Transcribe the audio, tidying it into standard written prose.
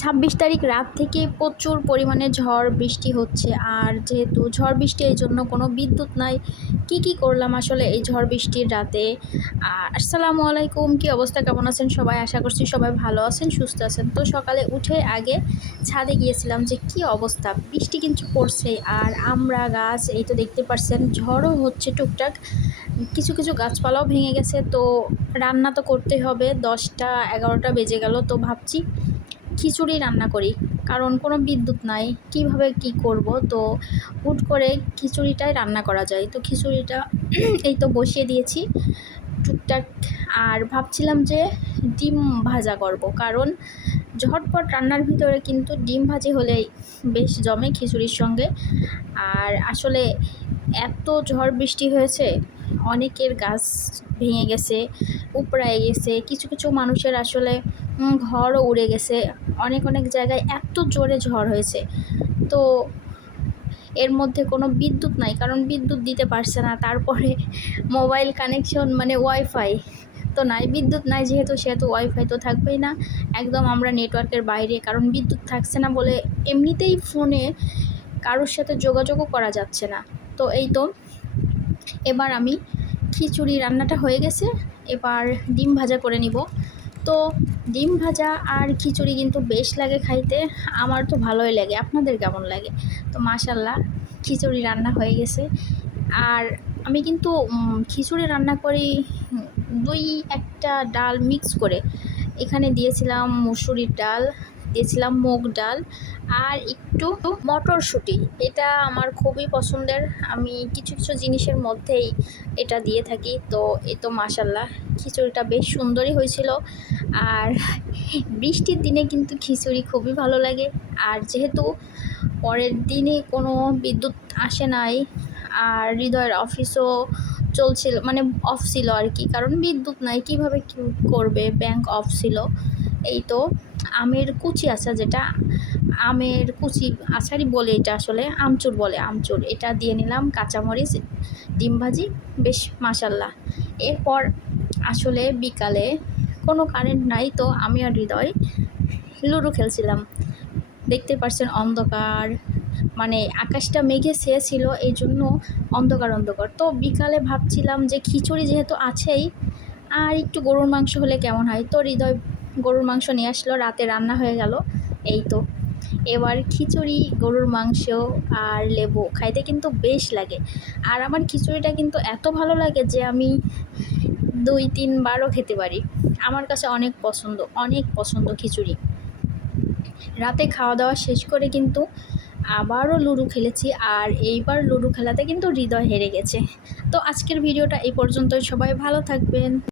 26 তারিখ রাত থেকে প্রচুর পরিমাণে ঝড় বৃষ্টি হচ্ছে। আর যেহেতু ঝড় বৃষ্টি এই জন্য কোনো বিদ্যুৎ নাই। কি করলাম আসলে এই ঝড় বৃষ্টির রাতে। আসসালামু আলাইকুম, কি অবস্থা, কেমন আছেন সবাই? আশা করছি সবাই ভালো আছেন, সুস্থ আছেন। তো সকালে উঠে আগে ছাদে গিয়েছিলাম যে কি অবস্থা, বৃষ্টি কিন্তু পড়ছেই। আর আমরা গাছ এই তো দেখতে পাচ্ছেন, ঝড়ও হচ্ছে টুকটাক, কিছু কিছু গাছপালাও ভেঙে গেছে। তো রান্না তো করতে হবে, 10টা 11টা বেজে গেল। তো ভাবছি খিচুড়ি রান্না করি, কারণ কোনো বিদ্যুৎ নাই, কিভাবে কি করব। তো হুট করে খিচুড়িটাই রান্না করা যায়। তো খিচুড়িটা এই তো বসিয়ে দিয়েছি টুকটাক। আর ভাবছিলাম যে ডিম ভাজা করব, কারণ ঝটপট রান্নার ভিতরে কিন্তু ডিম ভাজি হলেই বেশ জমে খিচুড়ির সঙ্গে। আর আসলে এত ঝড় বৃষ্টি হয়েছে, অনেকের গাছ ভেঙে গেছে, উপড়ায় গেছে, কিছু কিছু মানুষের আসলে ঘরও উড়ে গেছে। অনেক জায়গায় এত জোরে ঝড় হয়েছে। তো এর মধ্যে কোনো বিদ্যুৎ নাই, কারণ বিদ্যুৎ দিতে পারছে না। তারপরে মোবাইল কানেকশন মানে ওয়াইফাই তো নাই, বিদ্যুৎ নাই যেহেতু, সেহেতু ওয়াইফাই তো থাকবেই না। একদম আমরা নেটওয়ার্কের বাইরে, কারণ বিদ্যুৎ থাকছে না বলে এমনিতেই ফোনে কারোর সাথে যোগাযোগও করা যাচ্ছে না। তো এই তো এবার আমি খিচুড়ি রান্নাটা হয়ে গেছে, এবার ডিম ভাজা করে নিব। তো ডিম ভাজা আর খিচুড়ি কিন্তু বেশ লাগে খাইতে, আমার তো ভালোই লাগে। আপনাদের কেমন লাগে? তো মাশাল্লাহ, খিচুড়ি রান্না হয়ে গেছে। আর আমি কিন্তু খিচুড়ি রান্না করি 2-1টা ডাল মিক্স করে। এখানে দিয়েছিলাম মুসুরির ডাল, দিয়েছিলাম মুগ ডাল, আর একটু মটরশুঁটি। এটা আমার খুবই পছন্দের, আমি কিছু কিছু জিনিসের মধ্যেই এটা দিয়ে থাকি। তো এই তো মাশাল্লাহ, খিচুড়িটা বেশ সুন্দরই হয়েছিল। আর বৃষ্টির দিনে কিন্তু খিচুড়ি খুবই ভালো লাগে। আর যেহেতু পরের দিনে কোনো বিদ্যুৎ আসে নাই, আর হৃদয়ের অফিসও চলছিল, মানে অফ ছিল আর কি, কারণ বিদ্যুৎ নাই, কীভাবে কী করবে, ব্যাংক অফ ছিল। এই তো আমের কুচি আচার, যেটা আমের কুচি আচারই বলে, এটা আসলে আমচুর বলে, আমচুর, এটা দিয়ে নিলাম, কাঁচামরিচ, ডিম ভাজি, বেশ মাশাল্লাহ। এরপর আসলে বিকালে কোনো কারেন্ট নাই, তো আমি আর হৃদয় লুডো খেলছিলাম। দেখতে পাচ্ছেন অন্ধকার, মানে আকাশটা মেঘে ছেয়েছিল, এই জন্য অন্ধকার। তো বিকালে ভাবছিলাম যে খিচুড়ি যেহেতু আছেই, আর একটু গরুর মাংস হলে কেমন হয়। তো হৃদয় গরুর মাংস নিয়ে আসলো, রাতে রান্না হয়ে গেল। এই তো এবার খিচুড়ি, গরুর মাংস আর লেবু খাইতে কিন্তু বেশ লাগে। আর আমার খিচুড়িটা কিন্তু এত ভালো লাগে যে আমি 2-3 বারও খেতে পারি। আমার কাছে অনেক পছন্দ খিচুড়ি। রাতে খাওয়া দাওয়া শেষ করে কিন্তু আবারও লুডো খেলেছি, আর এইবার লুডো খেলাতে কিন্তু হৃদয় হেরে গেছে। তো আজকের ভিডিওটা এই পর্যন্তই, সবাই ভালো থাকবেন।